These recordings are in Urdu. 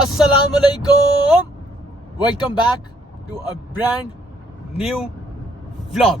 Assalamu alaikum. Welcome back to a brand new vlog.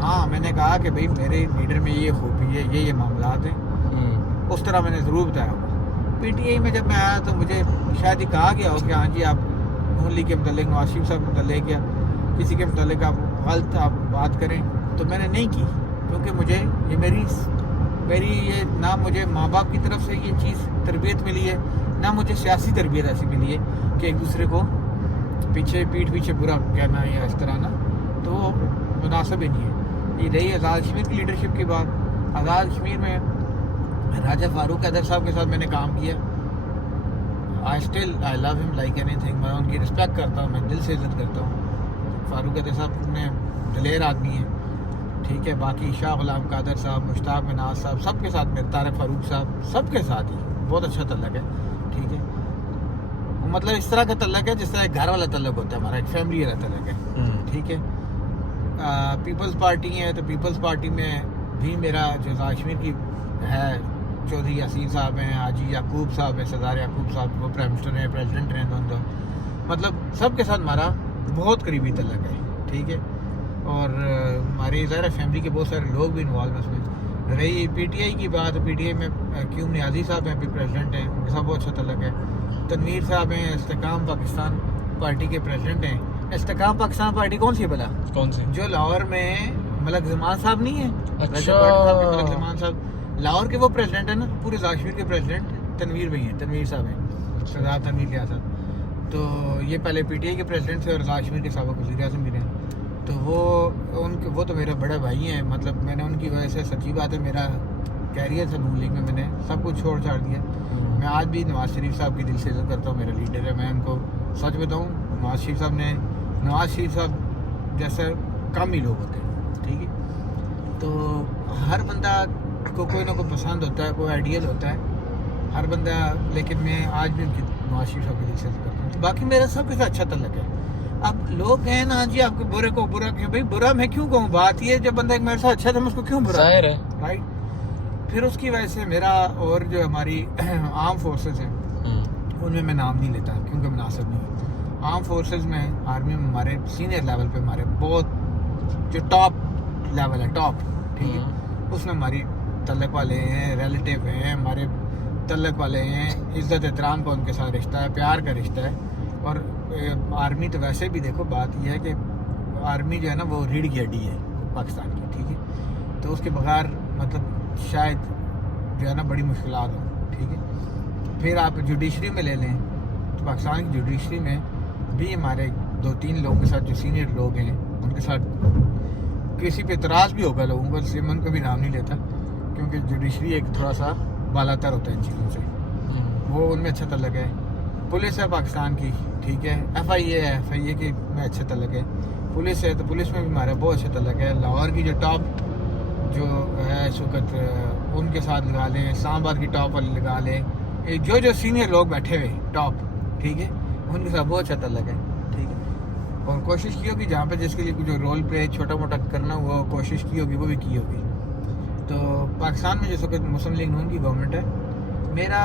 ہاں میں نے کہا کہ بھائی میرے لیڈر میں یہ خوبی ہے، یہ معاملات ہیں، اس طرح میں نے ضرور بتایا ہوگا۔ پی ٹی آئی میں جب میں آیا تو مجھے شاید ہی کہا گیا ہو کہ ہاں جی آپ نون لیگ کے متعلق، نواز شریف صاحب کے متعلق یا کسی کے متعلق آپ غلط آپ بات کریں، تو میں نے نہیں کی، کیونکہ مجھے یہ میری یہ نہ مجھے ماں باپ کی طرف سے یہ چیز تربیت ملی ہے، نہ مجھے سیاسی تربیت ایسی ملی ہے کہ ایک دوسرے کو پیٹھ پیچھے برا کہنا یا اس طرح نا، تو وہ مناسب ہی نہیں ہے۔ یہ رہی آزاد کشمیر کی لیڈرشپ کی بات، آزاد کشمیر میں راجہ فاروق حیدر صاحب کے ساتھ میں نے کام کیا۔ آئی لو ہم لائک اینی تھنگ، میں ان کی رسپیکٹ کرتا ہوں، میں دل سے عزت کرتا ہوں۔ فاروق حیدر صاحب نے دلیر آدمی ہیں، ٹھیک ہے۔ باقی شاہ غلام قادر صاحب، مشتاق مناز صاحب، سب کے ساتھ میں، طارق فاروق صاحب، سب کے ساتھ ہی بہت اچھا تعلق ہے، ٹھیک ہے۔ مطلب اس طرح کا تعلق ہے جس طرح ایک گھر والا تعلق ہوتا ہے ہمارا، ایک فیملی والا تعلق ہے، ٹھیک ہے۔ پیپلز پارٹی ہے تو پیپلز پارٹی میں بھی میرا جو کشمیر کی ہے، چودھری یاسین صاحب ہیں، حاجی یعقوب صاحب ہیں، سردار یعقوب صاحب، وہ پرائم منسٹر ہیں، پریزیڈنٹ ہیں دونوں، مطلب سب کے ساتھ ہمارا بہت قریبی تعلق ہے، ٹھیک ہے۔ اور ہماری ظاہر فیملی کے بہت سارے لوگ بھی انوالو ہیں اس میں۔ رہی پی ٹی آئی کی بات، پی ٹی آئی میں کیوم نیازی صاحب ہیں، ابھی پریزیڈنٹ ہیں، ان کے ساتھ بہت اچھا تعلق ہے۔ تنویر صاحب ہیں، استحکام پاکستان پارٹی کے پریزیڈنٹ ہیں۔ استحکام پاکستان پارٹی کون سی ہے بلا؟ کون سی؟ جو لاہور میں ملک زمان صاحب نہیں ہے؟ اچھا، ملک زمان صاحب لاہور کے وہ پریزیڈنٹ ہیں نا، پورے کشمیر کے پریزیڈنٹ تنویر بھائی ہیں، تنویر صاحب ہیں، سردار تنویر کیا صاحب۔ تو یہ پہلے پی ٹی آئی کے پریزیڈنٹ تھے اور کشمیر کے سابق وزیر اعظم بھی رہے۔ تو وہ تو میرے بڑے بھائی ہیں، مطلب میں نے ان کی وجہ سے، سچی بات ہے، میرا کیریئر تھا نون لیگ میں نے سب کچھ چھوڑ چھاڑ دیا۔ میں آج بھی نواز شریف صاحب کی دل سے عزت کرتا ہوں، میرا لیڈر ہے۔ میں ان کو سچ بتاؤں، نواز شریف صاحب جیسے کم ہی لوگ ہوتے ہیں، ٹھیک ہے۔ تو ہر بندہ کو کوئی نہ کوئی پسند ہوتا ہے، کوئی آئیڈیل ہوتا ہے ہر بندہ، لیکن میں آج بھی ان کی نواز شریف صاحب کی دل سے عزت کرتا ہوں۔ باقی میرا سب کے ساتھ اچھا تعلق ہے۔ اب لوگ کہیں نا جی آپ کو برے کو برا کیوں؟ بھائی برا میں کیوں کہوں؟ بات یہ جب بندہ ایک میرے ساتھ اچھا تھا، میں اس کو کیوں برا؟ ظاہر ہے، رائٹ۔ پھر اس کی وجہ سے میرا اور جو ہماری آرم فورسز ہیں ان میں نام نہیں لیتا کیونکہ مناسب نہیں ہے۔ آرم فورسز میں، آرمی میں ہمارے سینئر لیول پہ ہمارے بہت جو ٹاپ لیول ہے، ٹاپ، ٹھیک ہے، اس میں ہماری تعلق والے ہیں، ریلیٹیو ہیں، ہمارے تعلق والے ہیں، عزت احترام کا ان کے ساتھ رشتہ ہے، پیار کا رشتہ ہے۔ اور آرمی تو ویسے بھی دیکھو، بات یہ ہے کہ آرمی جو ہے نا وہ ریڑھ کی ہڈی ہے پاکستان کی، ٹھیک ہے۔ تو اس کے بغیر مطلب شاید جو ہے نا بڑی مشکلات ہوں، ٹھیک ہے۔ پھر آپ جوڈیشری میں لے لیں تو پاکستان کی جوڈیشری میں بھی ہمارے 2-3 لوگوں کے ساتھ جو سینئر لوگ ہیں ان کے ساتھ کسی پہ اعتراض بھی ہوگا لوگوں کا، میں ان کا بھی نام نہیں لیتا کیونکہ جوڈیشری ایک تھوڑا سا بالا تر ہوتا ہے ان چیزوں سے، وہ ان میں اچھا تعلق ہے۔ پولیس ہے پاکستان کی، ٹھیک ہے، ایف آئی اے ہے، ایف آئی اے کی میں اچھا تعلق ہے۔ پولیس ہے تو پولیس میں بھی ہمارا بہت اچھا تعلق ہے۔ لاہور کی جو ٹاپ جو ہے اس وقت ان کے ساتھ لگا لیں، اسلام آباد کی ٹاپ والی لگا لیں، جو سینئر لوگ بیٹھے ہوئے ٹاپ، ٹھیک ہے، ان کے ساتھ بہت اچھا تعلق ہے، ٹھیک ہے۔ اور کوشش کی ہوگی جہاں پہ جس کے لیے جو رول پہ چھوٹا موٹا کرنا ہوا، کوشش کی ہوگی، وہ بھی کی ہوگی۔ تو پاکستان میں جس وقت مسلم لیگ نون کی گورنمنٹ ہے، میرا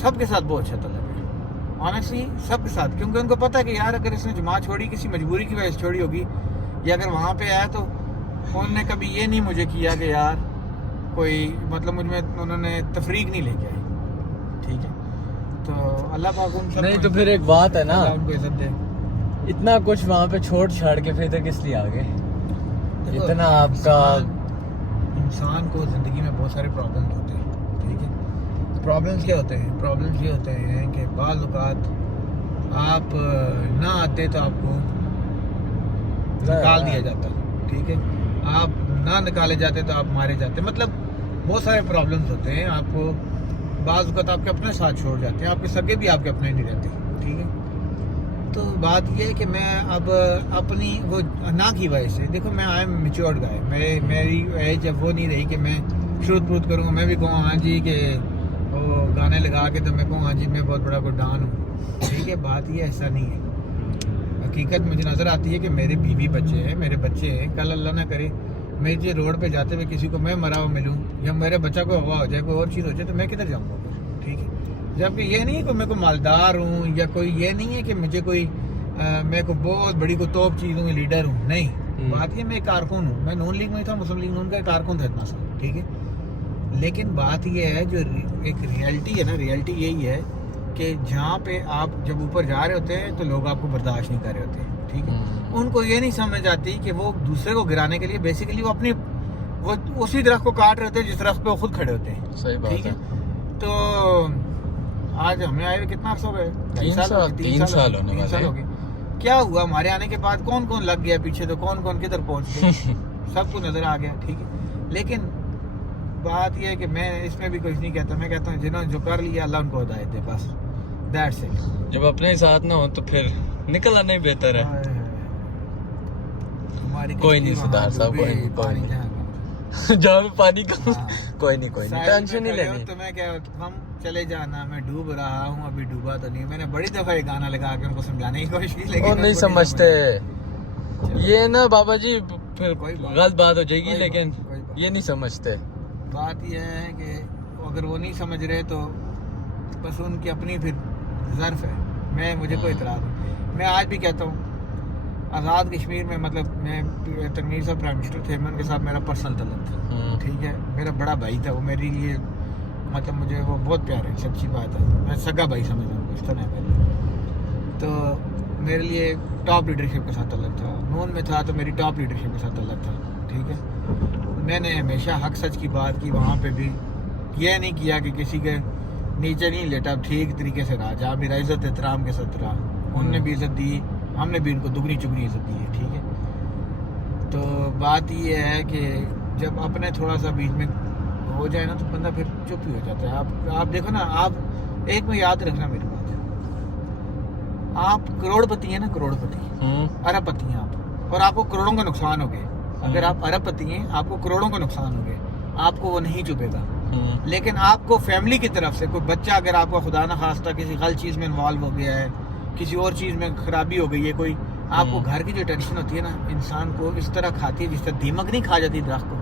سب کے ساتھ بہت اچھا تعلق ہے، آنیسٹلی سب کے ساتھ، کیونکہ ان کو پتہ ہے کہ یار اگر اس نے جماعت چھوڑی کسی مجبوری کی وجہ سے چھوڑی ہوگی، یا اگر وہاں پہ آیا تو انہوں نے کبھی یہ نہیں مجھے کیا کہ یار کوئی مطلب مجھ میں انہوں نے تفریق نہیں لے کے آئی، ٹھیک ہے۔ تو اللہ پاک ان سب نہیں تو پھر ایک بات ہے نا، ان کو عزت دے۔ اتنا کچھ وہاں پہ چھوڑ چھاڑ کے پھر تک کس لیے آگے؟ اتنا آپ کا انسان کو زندگی میں بہت سارے پرابلمز ہوتے ہیں، ٹھیک ہے۔ پرابلمز کیا ہوتے ہیں؟ پرابلمز یہ ہوتے ہیں کہ بعض اوقات آپ نہ آتے تو آپ کو نکال دیا جاتا، ٹھیک ہے، آپ نہ نکالے جاتے تو آپ مارے جاتے، مطلب بہت سارے پرابلمز ہوتے ہیں۔ آپ کو بعض اوقات آپ کے اپنے ساتھ چھوڑ جاتے ہیں، آپ کے سگے بھی آپ کے اپنے نہیں رہتے، ٹھیک ہے۔ تو بات یہ ہے کہ میں اب اپنی وہ نہ کی وجہ سے، دیکھو میں آئی ایم میچورڈ گائے، میری ایج اب وہ نہیں رہی کہ میں شروط پروت کروں گا، میں بھی کہوں ہاں جی کہ وہ گانے لگا کے تو میں کہوں ہاں جی میں بہت بڑا کوئی ڈان ہوں، ٹھیک ہے۔ بات یہ ایسا نہیں ہے، حقیقت مجھے نظر آتی ہے کہ میرے بیوی بچے ہیں، میرے بچے ہیں، کل اللہ نہ کرے میں جی روڈ پہ جاتے ہوئے کسی کو میں مرا ہوا ملوں یا میرے بچہ کو ہوا ہو جائے، کوئی اور چیز ہو جائے، تو میں کدھر جاؤں گا، ٹھیک ہے۔ جبکہ یہ نہیں ہے کہ میں کوئی مالدار ہوں یا کوئی یہ نہیں ہے کہ مجھے کوئی میں کوئی بہت بڑی کوئی توپ چیز ہوں، لیڈر ہوں، نہیں، بات یہ میں کارکن ہوں, میں نون لیگ میں تھا, مسلم لیگ نون کا کارکن تھا اتنا سا, ٹھیک ہے. لیکن بات یہ ہے جو ایک ریئلٹی ہے نا, ریئلٹی یہی ہے کہ جہاں پہ آپ جب اوپر جا رہے ہوتے ہیں تو لوگ آپ کو برداشت نہیں کر رہے ہوتے, ٹھیک ہے. ان کو یہ نہیں سمجھ آتی کہ وہ دوسرے کو گرانے کے لیے بیسیکلی وہ اپنی وہ اسی درخت کو کاٹ رہے ہوتے ہیں جس درخت پہ وہ خود کھڑے ہوتے ہیں. صحیح بات ٹھیک ہے. تو آج ہمیں آئے ہوئے کتنا عرصہ ہو گئے, 3 سال ہونے والے. ہو گئے. کیا ہوا ہمارے آنے کے بعد, کون کون لگ گیا پیچھے, تو کون کون کدھر پہنچ گیا, سب کو نظر آ گیا, ٹھیک ہے. لیکن بات یہ ہے کہ میں اس میں بھی کچھ نہیں کہتا, میں کہتا ہوں جنہوں نے جو کر لیا اللہ ان کو ہدایت دے, بس دیٹس اٹ. جب اپنے ساتھ نہ ہو تو پھر نکل آنا ہی بہتر ہے. کوئی نہیں سدھار صاحب, کوئی نہیں جہاں بھی پانی کا کوئی نہیں ٹینشن نہیں لینی. تو میں کیا ہم چلے جانا, میں ڈوب رہا ہوں, ابھی ڈوبا تو نہیں. میں نے بڑی دفعہ یہ گانا لگا کے ان کو سمجھانے کی کوشش کی, لیکن وہ نہیں سمجھتے. یہ نا بابا جی پھر غلط بات ہو جائے گی, لیکن یہ نہیں سمجھتے. بات یہ ہے کہ اگر وہ نہیں سمجھ رہے تو بس ان کی اپنی پھر ظرف ہے, مجھے کوئی اعتراض نہیں. میں آج بھی کہتا ہوں آزاد کشمیر میں, مطلب میں تنویر صاحب پرائم منسٹر تھے, میں ان کے ساتھ میرا پرسنل تعلق تھا, ٹھیک ہے. میرا بڑا بھائی تھا وہ, میرے لیے مطلب مجھے وہ بہت پیارا ہے, سچی بات ہے. میں سگا بھائی سمجھتا ہوں اس طرح میرے, تو میرے لیے ٹاپ لیڈرشپ کے ساتھ تعلق تھا. نون میں تھا تو میری ٹاپ لیڈرشپ کے ساتھ تعلق تھا, ٹھیک ہے. میں نے ہمیشہ حق سچ کی بات کی, وہاں پہ بھی یہ نہیں کیا کہ کسی کے نیچے نہیں لیٹا, ٹھیک طریقے سے رہا, جہاں میرا عزت احترام کے ساتھ رہا. ان نے بھی عزت دی, ہم نے بھی ان کو دگنی چگنی عزت دی ہے, ٹھیک ہے. تو بات یہ ہے کہ جب اپنے تھوڑا سا بیچ میں ہو جائے نا تو بندہ پھر چپ ہی ہو جاتا ہے. آپ دیکھو نا, آپ ایک میں یاد رکھنا میری بات, آپ کروڑ پتی ہیں نا, کروڑ پتی, ارب پتی ہیں آپ, اور آپ کو کروڑوں کا نقصان ہو گئے. اگر آپ ارب پتی ہیں, آپ کو کروڑوں کا نقصان ہو گئے, آپ کو وہ نہیں چپے گا. لیکن آپ کو فیملی کی طرف سے کوئی بچہ اگر آپ کو خدا نہ خواستہ کسی غلط چیز میں انوالو ہو گیا ہے, کسی اور چیز میں خرابی ہو گئی ہے کوئی, آپ کو گھر کی جو ٹینشن ہوتی ہے نا, انسان کو اس طرح کھاتی ہے جس طرح دیمک نہیں کھا جاتی درخت کو,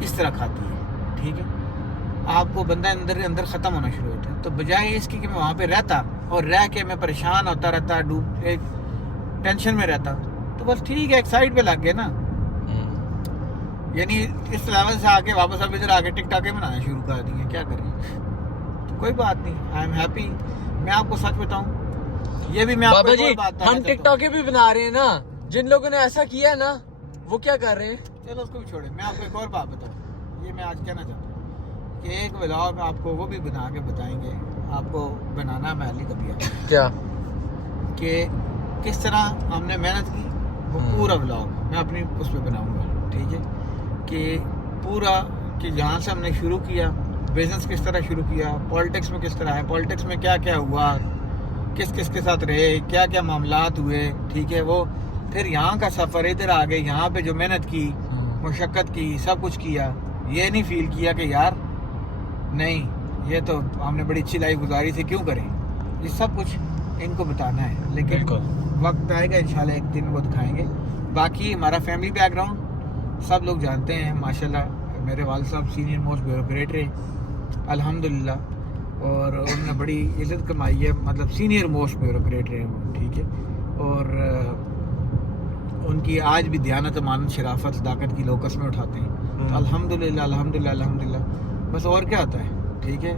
اس طرح کھاتی ہے, ٹھیک ہے. آپ کو بندہ اندر ختم ہونا شروع ہوتا ہے. تو بجائے اس کی کہ میں وہاں پہ رہتا اور رہ کے میں پریشان ہوتا رہتا, ایک ٹینشن میں رہتا, تو بس ٹھیک ہے ایک سائڈ پہ لگ گئے نا. یعنی اس لیول سے آ کے واپس اب ادھر آ کے ٹک ٹاکیں بنانا شروع کر دی ہیں, کیا کریں. تو کوئی بات نہیں, آئی ایم ہیپی. میں آپ کو سچ بتاؤں, یہ بھی میں بابا جی ہم ٹک ٹاکیں بھی بنا رہے ہیں نا, جن لوگوں نے ایسا کیا ہے نا وہ کیا کر رہے ہیں. چلو اس کو بھی چھوڑیں. میں آپ کو ایک اور بات بتاؤں, یہ میں آج کہنا چاہتا ہوں کہ ایک ولاگ آپ کو وہ بھی بنا کے بتائیں گے, آپ کو بنانا میں علی کبھی کیا کہ کس طرح ہم نے محنت کی, وہ پورا ولاگ میں اپنی اس پہ بناؤں گا, ٹھیک ہے. کہ پورا کہ جہاں سے ہم نے شروع کیا, بزنس کس طرح شروع کیا, پالیٹکس میں کس طرح ہے, پالیٹکس میں کیا کیا ہوا, کس کس کے ساتھ رہے, کیا کیا معاملات ہوئے, ٹھیک ہے. وہ پھر یہاں کا سفر, ادھر آ گئے, یہاں پہ جو محنت کی, مشقت کی, سب کچھ کیا, یہ نہیں فیل کیا کہ یار نہیں یہ تو ہم نے بڑی اچھی لائف گزاری تھی, کیوں کریں. یہ سب کچھ ان کو بتانا ہے, لیکن وقت آئے گا انشاءاللہ ایک دن وہ دکھائیں گے. باقی ہمارا فیملی بیک گراؤنڈ سب لوگ جانتے ہیں ماشاءاللہ. میرے والد صاحب سینئر موسٹ بیوروکریٹ رہے الحمدللہ, اور انہوں نے بڑی عزت کمائی ہے, مطلب سینئر موسٹ بیوروکریٹ رہے وہ, ٹھیک ہے. اور ان کی آج بھی دیانت, امانت, شرافت, صداقت کی لوگ قسمیں اٹھاتے ہیں. تو الحمدللہ الحمدللہ الحمدللہ. بس اور کیا ہوتا ہے, ٹھیک ہے.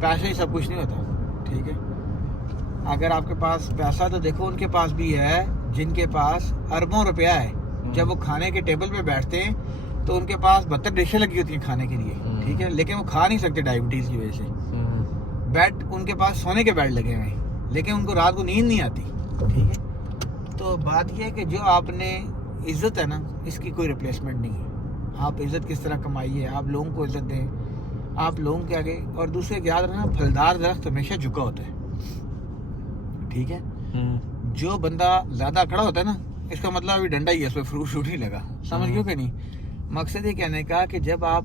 پیسہ ہی سب کچھ نہیں ہوتا, ٹھیک ہے. اگر آپ کے پاس پیسہ, تو دیکھو ان کے پاس بھی ہے جن کے پاس اربوں روپیہ ہے, جب وہ کھانے کے ٹیبل پہ بیٹھتے ہیں تو ان کے پاس 72 ڈشیں لگی ہوتی ہیں کھانے کے لیے, ٹھیک ہے. لیکن وہ کھا نہیں سکتے ڈائبٹیز کی وجہ سے. بیڈ ان کے پاس سونے کے بیڈ لگے ہوئے ہیں, لیکن ان کو رات کو نیند نہیں آتی, ٹھیک ہے. تو بات یہ ہے کہ جو آپ نے عزت ہے نا, اس کی کوئی ریپلیسمنٹ نہیں ہے. آپ عزت کس طرح کمائیے, آپ لوگوں کو عزت دیں, آپ لوگوں کے آگے. اور دوسرے یاد رکھنا, پھلدار درخت ہمیشہ جھکا ہوتا ہے, ٹھیک ہے. جو بندہ زیادہ کھڑا ہوتا ہے نا, اس کا مطلب ابھی ڈنڈا ہی ہے, اس پہ فروٹ شوٹ نہیں لگا. سمجھ گئے کہ نہیں. مقصد یہ کہنے کا کہ جب آپ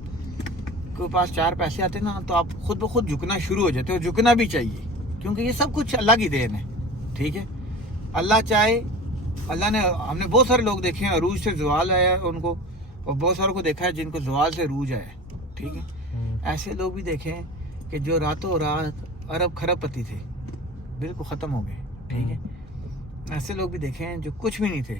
کے پاس 4 پیسے آتے ہیں نا, تو آپ خود بخود جھکنا شروع ہو جاتے ہو. جھکنا بھی چاہیے, کیونکہ یہ سب کچھ اللہ کی دین ہے, ٹھیک ہے. اللہ چاہے, اللہ نے, ہم نے بہت سارے لوگ دیکھے ہیں عروج سے زوال آیا ہے ان کو, اور بہت ساروں کو دیکھا ہے جن کو زوال سے عروج آیا ہے, ٹھیک ہے. ایسے لوگ بھی دیکھے ہیں کہ جو راتوں رات ارب خرب پتی تھے, بالکل ختم ہو گئے, ٹھیک ہے. ایسے لوگ بھی دیکھے ہیں جو کچھ بھی نہیں تھے,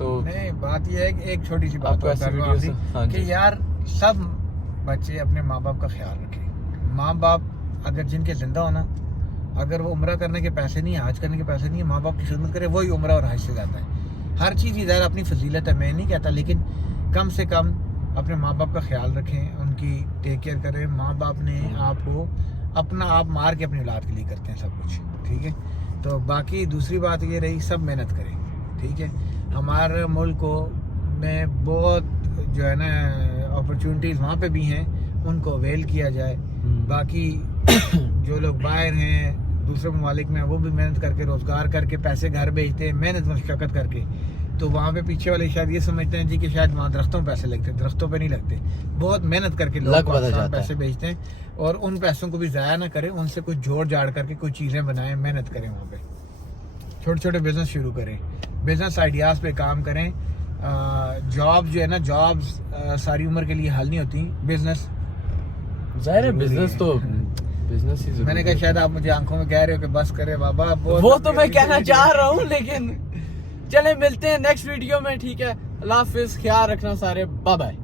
تو نہیں بات یہ ہے کہ ایک چھوٹی سی آپ بات کو ایسی کر لوں ویڈیو سے آخری، ہاں کہ جی یار سب بچے اپنے ماں باپ کا خیال رکھیں. ماں باپ اگر جن کے زندہ ہونا، اگر وہ عمرہ کرنے کے پیسے نہیں ہیں، حج کرنے کے پیسے نہیں ہیں، ماں باپ کی خدمت کرے، وہی عمرہ اور حج سے جاتا ہے. ہر چیز کی ظاہر اپنی فضیلت ہے، میں نہیں کہتا، لیکن کم سے کم اپنے ماں باپ کا خیال رکھیں، ان کی ٹیک کیئر کریں. ماں باپ نے آپ کو اپنا آپ مار کے اپنی اولاد کے لیے کرتے ہیں سب کچھ، ٹھیک ہے. تو باقی دوسری بات یہ رہی، سب محنت کریں، ٹھیک ہے. ہمارے ملک کو میں بہت جو ہے نا اپرچونٹیز وہاں پہ بھی ہیں، ان کو اویل کیا جائے. باقی جو لوگ باہر ہیں دوسرے ممالک میں، وہ بھی محنت کر کے روزگار کر کے پیسے گھر بھیجتے ہیں، محنت مشقت کر کے. تو وہاں پہ پیچھے والے شاید یہ سمجھتے ہیں جی کہ شاید وہاں درختوں پہ پیسے لگتے ہیں، درختوں پہ نہیں لگتے. بہت محنت کر کے لوگ لگ بدل پاکستان جاتا ہے. پیسے بھیجتے ہیں، اور ان پیسوں کو بھی ضائع نہ کریں، ان سے کچھ جوڑ جاڑ کر کے کچھ چیزیں بنائیں، محنت کریں. وہاں پہ چھوٹے چھوٹے بزنس شروع کریں، بزنس آئیڈیاز پہ کام کریں. جاب جو ہے نا، جابز ساری عمر کے لیے حل نہیں ہوتی. بزنس ظاہر ہے ضروری بزنس ہے. تو بزنس ہی میں نے کہا شاید آپ مجھے آنکھوں میں کہہ رہے ہو کہ بس کرے بابا، وہ تو میں کہنا چاہ رہا ہوں، لیکن چلے ملتے ہیں نیکسٹ ویڈیو میں، ٹھیک ہے. اللہ حافظ، خیال رکھنا سارے، بائے بائے.